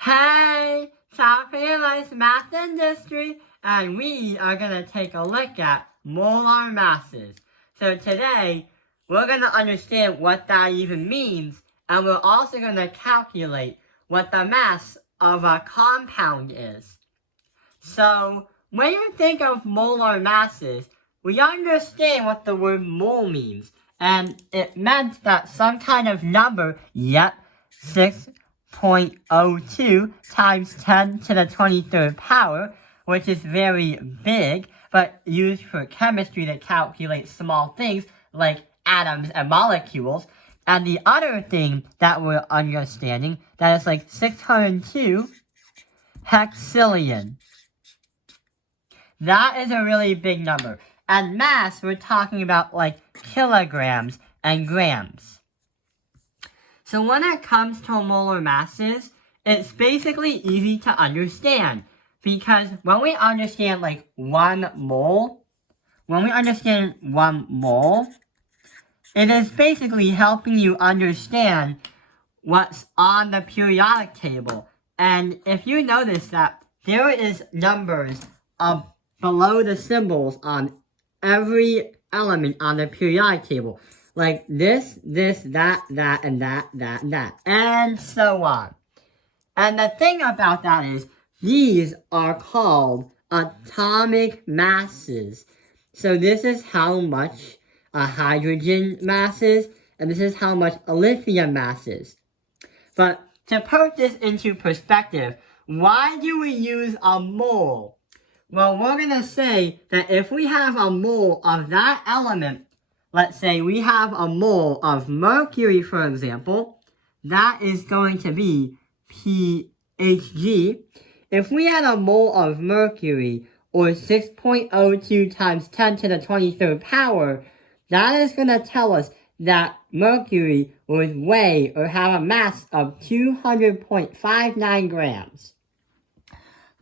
Hey, South Math Industry, and we are going to take a look at molar masses. So today, we're going to understand what that even means, and we're also going to calculate what the mass of a compound is. So, when you think of molar masses, we understand what the word mole means, and it meant that some kind of number, 6.02 times 10 to the 23rd power, which is very big, but used for chemistry to calculate small things like atoms and molecules. And the other thing that we're understanding, that is like 602 hexillion. That is a really big number. And mass, we're talking about like kilograms and grams. So when it comes to molar masses, it's basically easy to understand. Because when we understand like 1 mole, it is basically helping you understand what's on the periodic table. And if you notice that there is numbers below the symbols on every element on the periodic table. Like this, that, and that, and so on. And the thing about that is, these are called atomic masses. So this is how much a hydrogen mass is, and this is how much a lithium mass is. But to put this into perspective, why do we use a mole? Well, we're going to say that if we have a mole of that element, let's say we have a mole of mercury, for example, that is going to be PHG. If we had a mole of mercury, or 6.02 times 10 to the 23rd power, that is going to tell us that mercury would weigh or have a mass of 200.59 grams.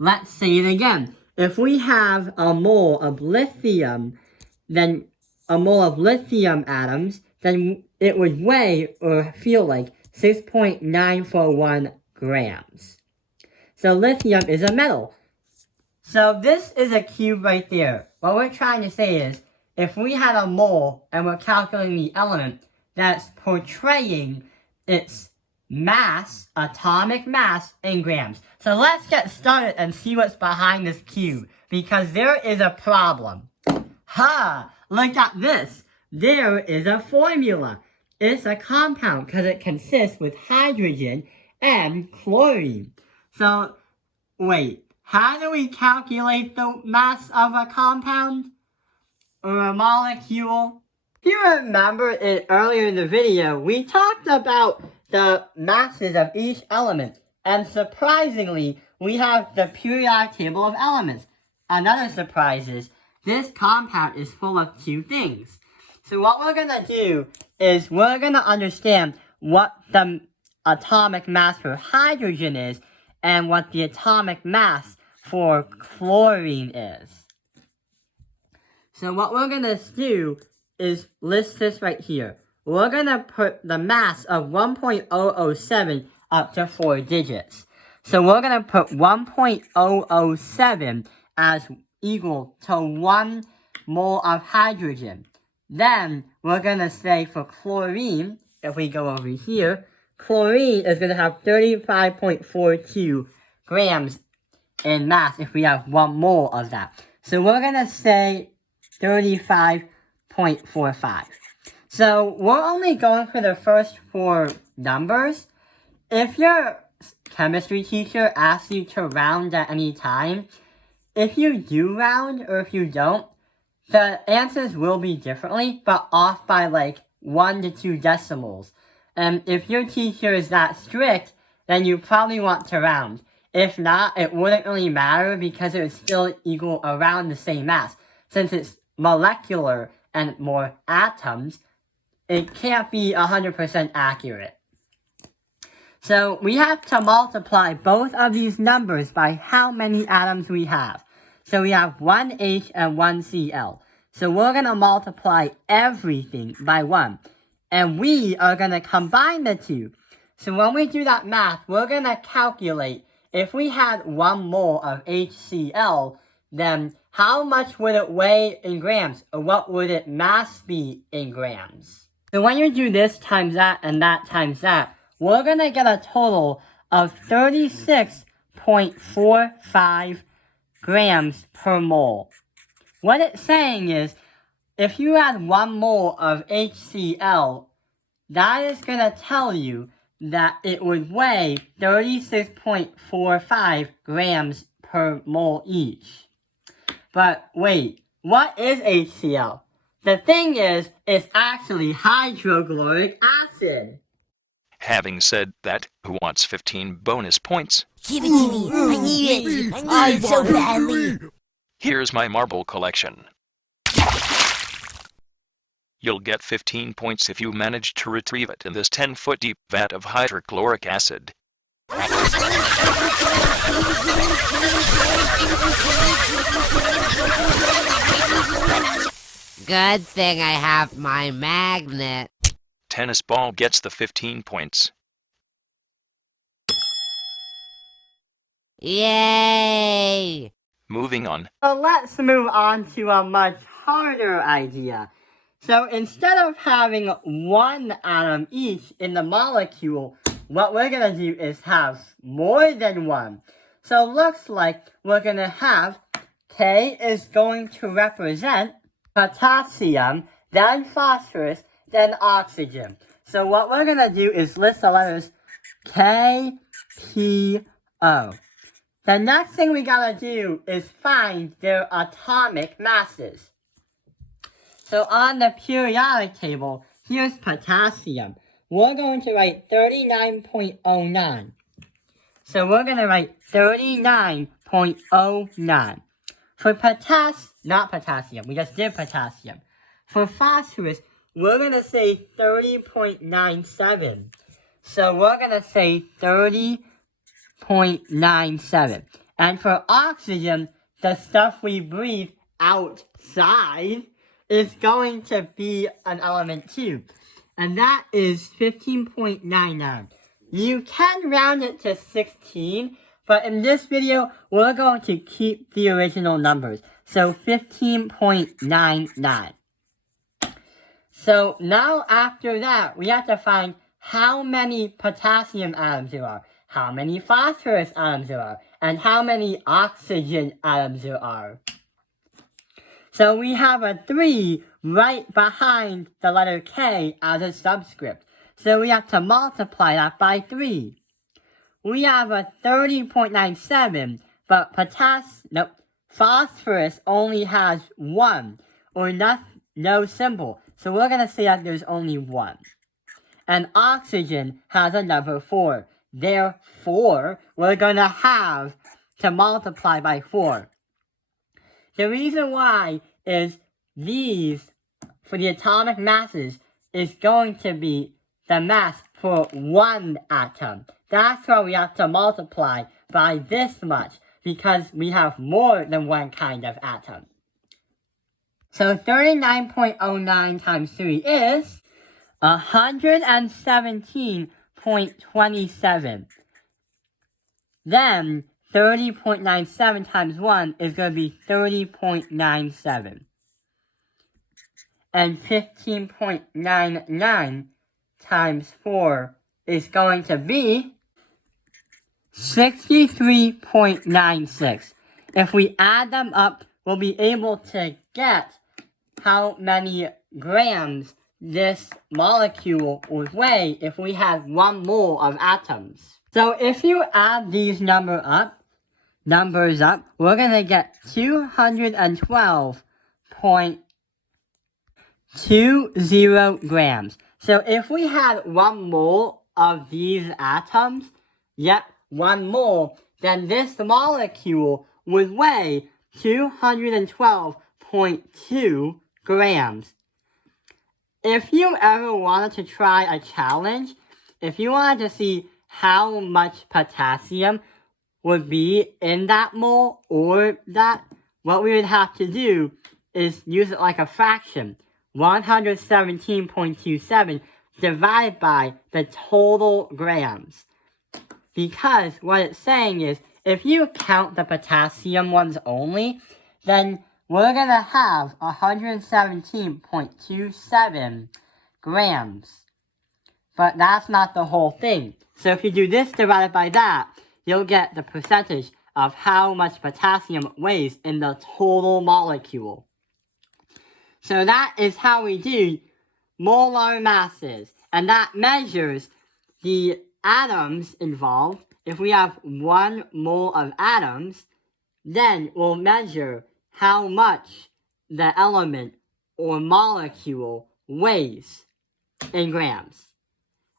Let's say it again. If we have a mole of lithium, then a mole of lithium atoms, then it would weigh or feel like 6.941 grams. So lithium is a metal. So this is a cube right there. What we're trying to say is, if we had a mole and we're calculating the element that's portraying its mass, atomic mass, in grams. So let's get started and see what's behind this cube, because there is a problem. Ha! Look at this. There is a formula. It's a compound because it consists with hydrogen and chlorine. So, wait, how do we calculate the mass of a compound? Or a molecule? If you remember it earlier in the video, we talked about the masses of each element, and surprisingly, we have the periodic table of elements. Another surprise is, this compound is full of two things. So what we're going to do is we're going to understand what the atomic mass for hydrogen is, and what the atomic mass for chlorine is. So what we're going to do is list this right here. We're going to put the mass of 1.007 up to 4 digits. So we're going to put 1.007 as equal to 1 mole of hydrogen. Then we're going to say for chlorine, if we go over here, chlorine is going to have 35.42 grams in mass if we have 1 mole of that. So we're going to say 35.45. So we're only going for the first 4 numbers. If your chemistry teacher asks you to round at any time, if you do round or if you don't, the answers will be differently, but off by like 1 to 2 decimals. And if your teacher is that strict, then you probably want to round. If not, it wouldn't really matter because it would still equal around the same mass. Since it's molecular and more atoms, it can't be 100% accurate. So we have to multiply both of these numbers by how many atoms we have. So we have 1 H and 1 Cl. So we're going to multiply everything by 1. And we are going to combine the two. So when we do that math, we're going to calculate if we had 1 mole of HCl, then how much would it weigh in grams, or what would its mass be in grams? So when you do this times that and that times that, we're going to get a total of 36.45 grams per mole. What it's saying is, if you had 1 mole of HCl, that is going to tell you that it would weigh 36.45 grams per mole each. But wait, what is HCl? The thing is, it's actually hydrochloric acid. Having said that, who wants 15 bonus points? Give it to me. I need it. I need it so badly. Here's my marble collection. You'll get 15 points if you manage to retrieve it in this 10-foot deep vat of hydrochloric acid. Good thing I have my magnet. Tennis ball gets the 15 points. Yay! Moving on. So let's move on to a much harder idea. So instead of having 1 atom each in the molecule, what we're going to do is have more than 1. So it looks like we're going to have K is going to represent potassium, then phosphorus, then oxygen. So what we're going to do is list the letters K, P, O. The next thing we gotta do is find their atomic masses. So on the periodic table, here's potassium. We're going to write 39.09. So we're going to write 39.09. For not potassium, we just did potassium. For phosphorus, we're going to say 30.97. So we're going to say 30.97. And for oxygen, the stuff we breathe outside, is going to be an element too. And that is 15.99. You can round it to 16, but in this video, we're going to keep the original numbers. So 15.99. So now after that, we have to find how many potassium atoms there are, how many phosphorus atoms there are, and how many oxygen atoms there are. So we have a 3 right behind the letter K as a subscript. So we have to multiply that by 3. We have a 30.97, but phosphorus only has 1, or no symbol. So we're going to say that there's only 1. And oxygen has a number 4. Therefore, we're going to have to multiply by 4. The reason why is these, for the atomic masses, is going to be the mass for 1 atom. That's why we have to multiply by this much, because we have more than 1 kind of atom. So 39.09 times 3 is 117.27. Then 30.97 times 1 is going to be 30.97. And 15.99 times 4 is going to be 63.96. If we add them up, we'll be able to get how many grams this molecule would weigh if we had 1 mole of atoms. So if you add these numbers up, we're going to get 212.20 grams. So if we had 1 mole of these atoms, yet 1 mole, then this molecule would weigh 212.2 grams. If you ever wanted to try a challenge, if you wanted to see how much potassium would be in that mole or that, what we would have to do is use it like a fraction. 117.27 divided by the total grams. Because what it's saying is, if you count the potassium ones only, then we're going to have 117.27 grams. But that's not the whole thing. So if you do this divided by that, you'll get the percentage of how much potassium weighs in the total molecule. So that is how we do molar masses. And that measures the atoms involved. If we have 1 mole of atoms, then we'll measure how much the element or molecule weighs in grams.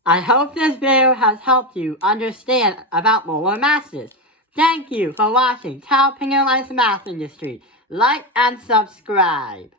I hope this video has helped you understand about molar masses. Thank you for watching Tao Penguin Math Industry. Like and subscribe.